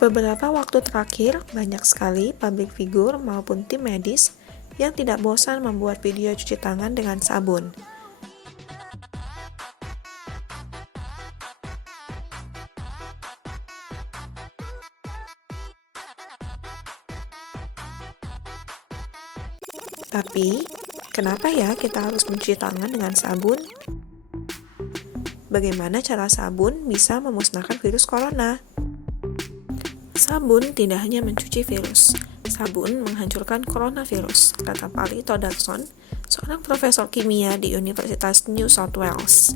Beberapa waktu terakhir, banyak sekali public figure maupun tim medis yang tidak bosan membuat video cuci tangan dengan sabun. Tapi, kenapa ya kita harus mencuci tangan dengan sabun? Bagaimana cara sabun bisa memusnahkan virus corona? Sabun tidak hanya mencuci virus, sabun menghancurkan coronavirus, kata Pali Toddarson, seorang profesor kimia di Universitas New South Wales.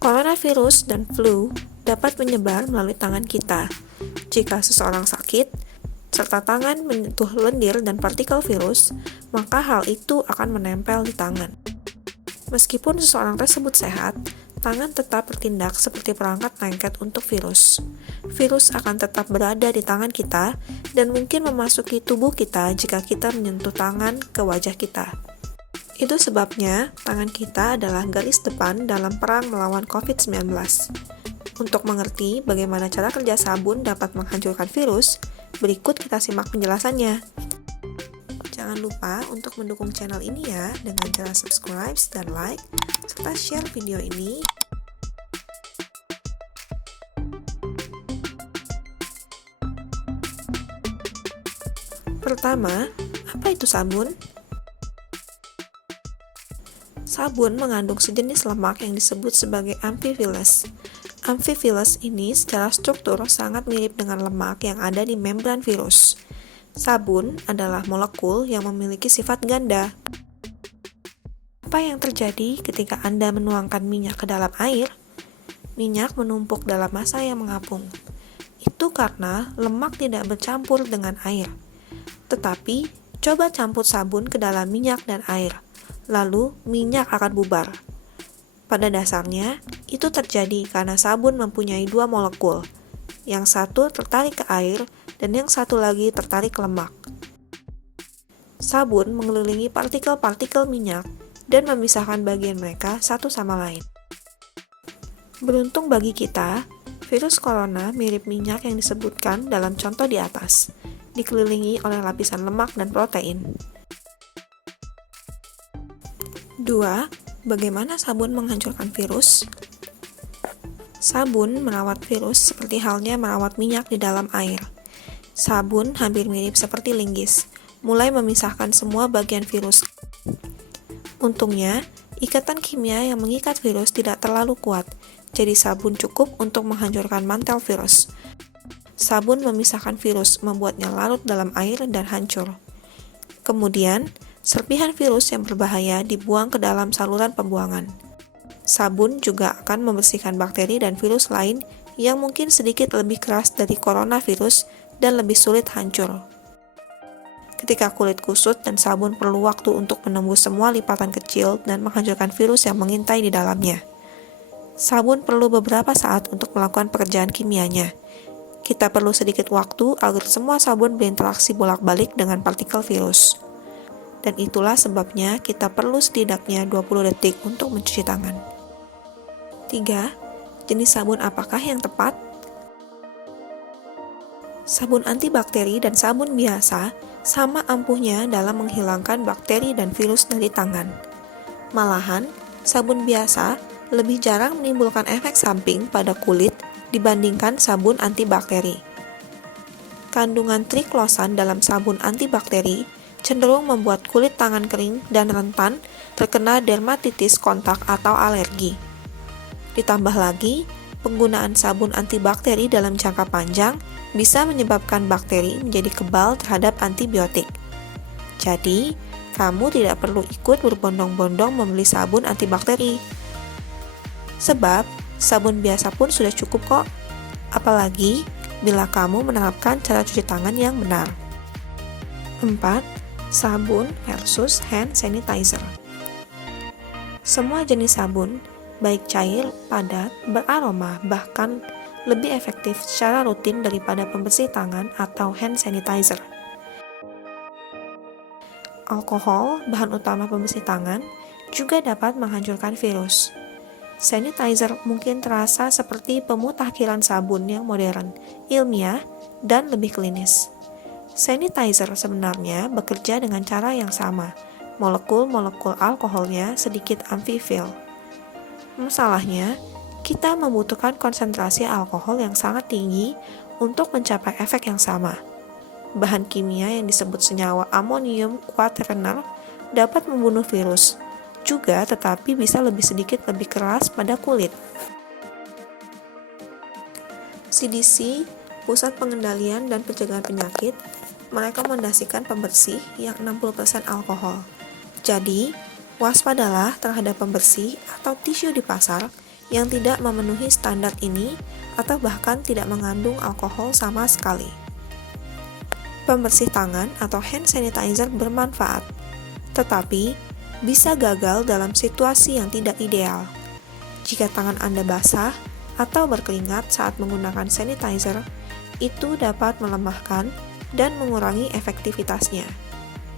Coronavirus dan flu dapat menyebar melalui tangan kita. Jika seseorang sakit, serta tangan menyentuh lendir dan partikel virus, maka hal itu akan menempel di tangan. Meskipun seseorang tersebut sehat, tangan tetap bertindak seperti perangkat lengket untuk virus. Virus akan tetap berada di tangan kita dan mungkin memasuki tubuh kita jika kita menyentuh tangan ke wajah kita. Itu sebabnya tangan kita adalah garis depan dalam perang melawan COVID-19. Untuk mengerti bagaimana cara kerja sabun dapat menghancurkan virus, berikut kita simak penjelasannya. Jangan lupa untuk mendukung channel ini ya dengan cara subscribe dan like, serta share video ini. Pertama, apa itu sabun? Sabun mengandung sejenis lemak yang disebut sebagai amphiphiles. Amphiphiles ini secara struktur sangat mirip dengan lemak yang ada di membran virus. Sabun adalah molekul yang memiliki sifat ganda. Apa yang terjadi ketika Anda menuangkan minyak ke dalam air? Minyak menumpuk dalam massa yang mengapung. Itu karena lemak tidak bercampur dengan air. Tetapi, coba campur sabun ke dalam minyak dan air, lalu minyak akan bubar. Pada dasarnya, itu terjadi karena sabun mempunyai dua molekul. Yang satu tertarik ke air, dan yang satu lagi tertarik ke lemak. Sabun mengelilingi partikel-partikel minyak dan memisahkan bagian mereka satu sama lain. Beruntung bagi kita, virus corona mirip minyak yang disebutkan dalam contoh di atas, dikelilingi oleh lapisan lemak dan protein. 2. Bagaimana sabun menghancurkan virus? Sabun merawat virus seperti halnya merawat minyak di dalam air. Sabun hampir mirip seperti linggis, mulai memisahkan semua bagian virus. Untungnya, ikatan kimia yang mengikat virus tidak terlalu kuat, jadi sabun cukup untuk menghancurkan mantel virus. Sabun memisahkan virus, membuatnya larut dalam air dan hancur. Kemudian, serpihan virus yang berbahaya dibuang ke dalam saluran pembuangan. Sabun juga akan membersihkan bakteri dan virus lain yang mungkin sedikit lebih keras dari coronavirus dan lebih sulit hancur. Ketika kulit kusut dan sabun perlu waktu untuk menembus semua lipatan kecil dan menghancurkan virus yang mengintai di dalamnya. Sabun perlu beberapa saat untuk melakukan pekerjaan kimianya. Kita perlu sedikit waktu agar semua sabun berinteraksi bolak-balik dengan partikel virus. Dan itulah sebabnya kita perlu setidaknya 20 detik untuk mencuci tangan. 3. Jenis sabun apakah yang tepat? Sabun antibakteri dan sabun biasa sama ampuhnya dalam menghilangkan bakteri dan virus dari tangan. Malahan, sabun biasa lebih jarang menimbulkan efek samping pada kulit dibandingkan sabun antibakteri. Kandungan triklosan dalam sabun antibakteri cenderung membuat kulit tangan kering dan rentan terkena dermatitis kontak atau alergi. Ditambah lagi, penggunaan sabun antibakteri dalam jangka panjang bisa menyebabkan bakteri menjadi kebal terhadap antibiotik. Jadi, kamu tidak perlu ikut berbondong-bondong membeli sabun antibakteri. Sebab, sabun biasa pun sudah cukup kok. Apalagi bila kamu menerapkan cara cuci tangan yang benar. 4. Sabun versus hand sanitizer. Semua jenis sabun, baik cair, padat, beraroma, bahkan lebih efektif secara rutin daripada pembersih tangan atau hand sanitizer. Alkohol, bahan utama pembersih tangan, juga dapat menghancurkan virus. Sanitizer mungkin terasa seperti pemutakhiran sabun yang modern, ilmiah, dan lebih klinis. Sanitizer sebenarnya bekerja dengan cara yang sama. Molekul-molekul alkoholnya sedikit amfifil. Masalahnya, kita membutuhkan konsentrasi alkohol yang sangat tinggi untuk mencapai efek yang sama. Bahan kimia yang disebut senyawa amonium quaternary dapat membunuh virus, juga tetapi bisa lebih keras pada kulit. CDC, Pusat Pengendalian dan Pencegahan Penyakit, merekomendasikan pembersih yang 60% alkohol. Jadi, waspadalah terhadap pembersih atau tisu di pasar yang tidak memenuhi standar ini atau bahkan tidak mengandung alkohol sama sekali. Pembersih tangan atau hand sanitizer bermanfaat, tetapi bisa gagal dalam situasi yang tidak ideal. Jika tangan Anda basah atau berkeringat saat menggunakan sanitizer, itu dapat melemahkan dan mengurangi efektivitasnya.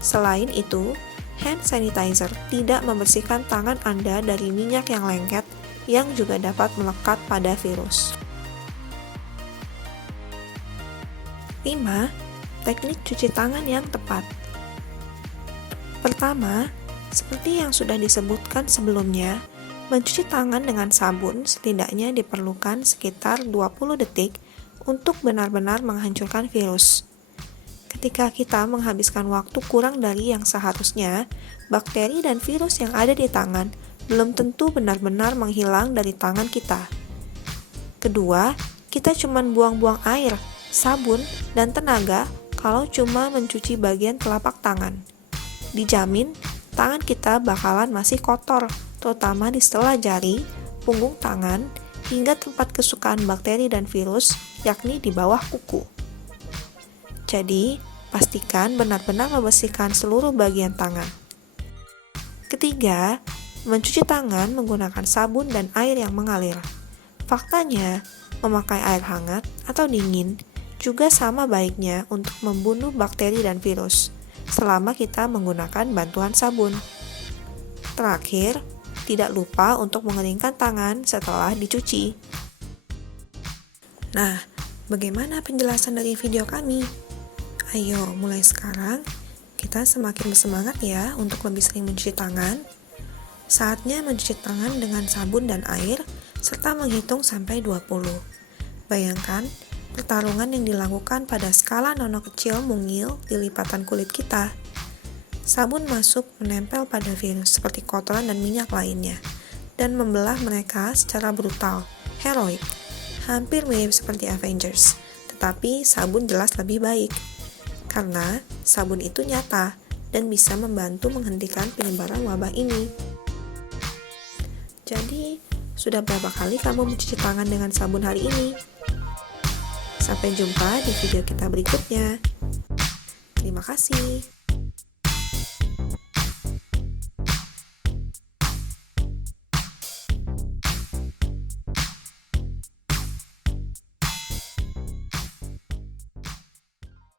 Selain itu, hand sanitizer tidak membersihkan tangan Anda dari minyak yang lengket yang juga dapat melekat pada virus. 5. Teknik cuci tangan yang tepat. Pertama, seperti yang sudah disebutkan sebelumnya, mencuci tangan dengan sabun setidaknya diperlukan sekitar 20 detik untuk benar-benar menghancurkan virus. Ketika kita menghabiskan waktu kurang dari yang seharusnya, bakteri dan virus yang ada di tangan belum tentu benar-benar menghilang dari tangan kita. Kedua, kita cuma buang-buang air, sabun, dan tenaga kalau cuma mencuci bagian telapak tangan. Dijamin, tangan kita bakalan masih kotor, terutama di setelah jari, punggung tangan, hingga tempat kesukaan bakteri dan virus, yakni di bawah kuku. Jadi, pastikan benar-benar membersihkan seluruh bagian tangan. Ketiga, mencuci tangan menggunakan sabun dan air yang mengalir. Faktanya, memakai air hangat atau dingin juga sama baiknya untuk membunuh bakteri dan virus, selama kita menggunakan bantuan sabun. Terakhir, tidak lupa untuk mengeringkan tangan setelah dicuci. Nah, bagaimana penjelasan dari video kami? Ayo, mulai sekarang, kita semakin bersemangat ya untuk lebih sering mencuci tangan. Saatnya mencuci tangan dengan sabun dan air, serta menghitung sampai 20. Bayangkan, pertarungan yang dilakukan pada skala nano kecil mungil di lipatan kulit kita. Sabun masuk menempel pada virus seperti kotoran dan minyak lainnya, dan membelah mereka secara brutal, heroik, hampir mirip seperti Avengers. Tetapi sabun jelas lebih baik, karena sabun itu nyata dan bisa membantu menghentikan penyebaran wabah ini. Jadi, sudah berapa kali kamu mencuci tangan dengan sabun hari ini? Sampai jumpa di video kita berikutnya. Terima kasih.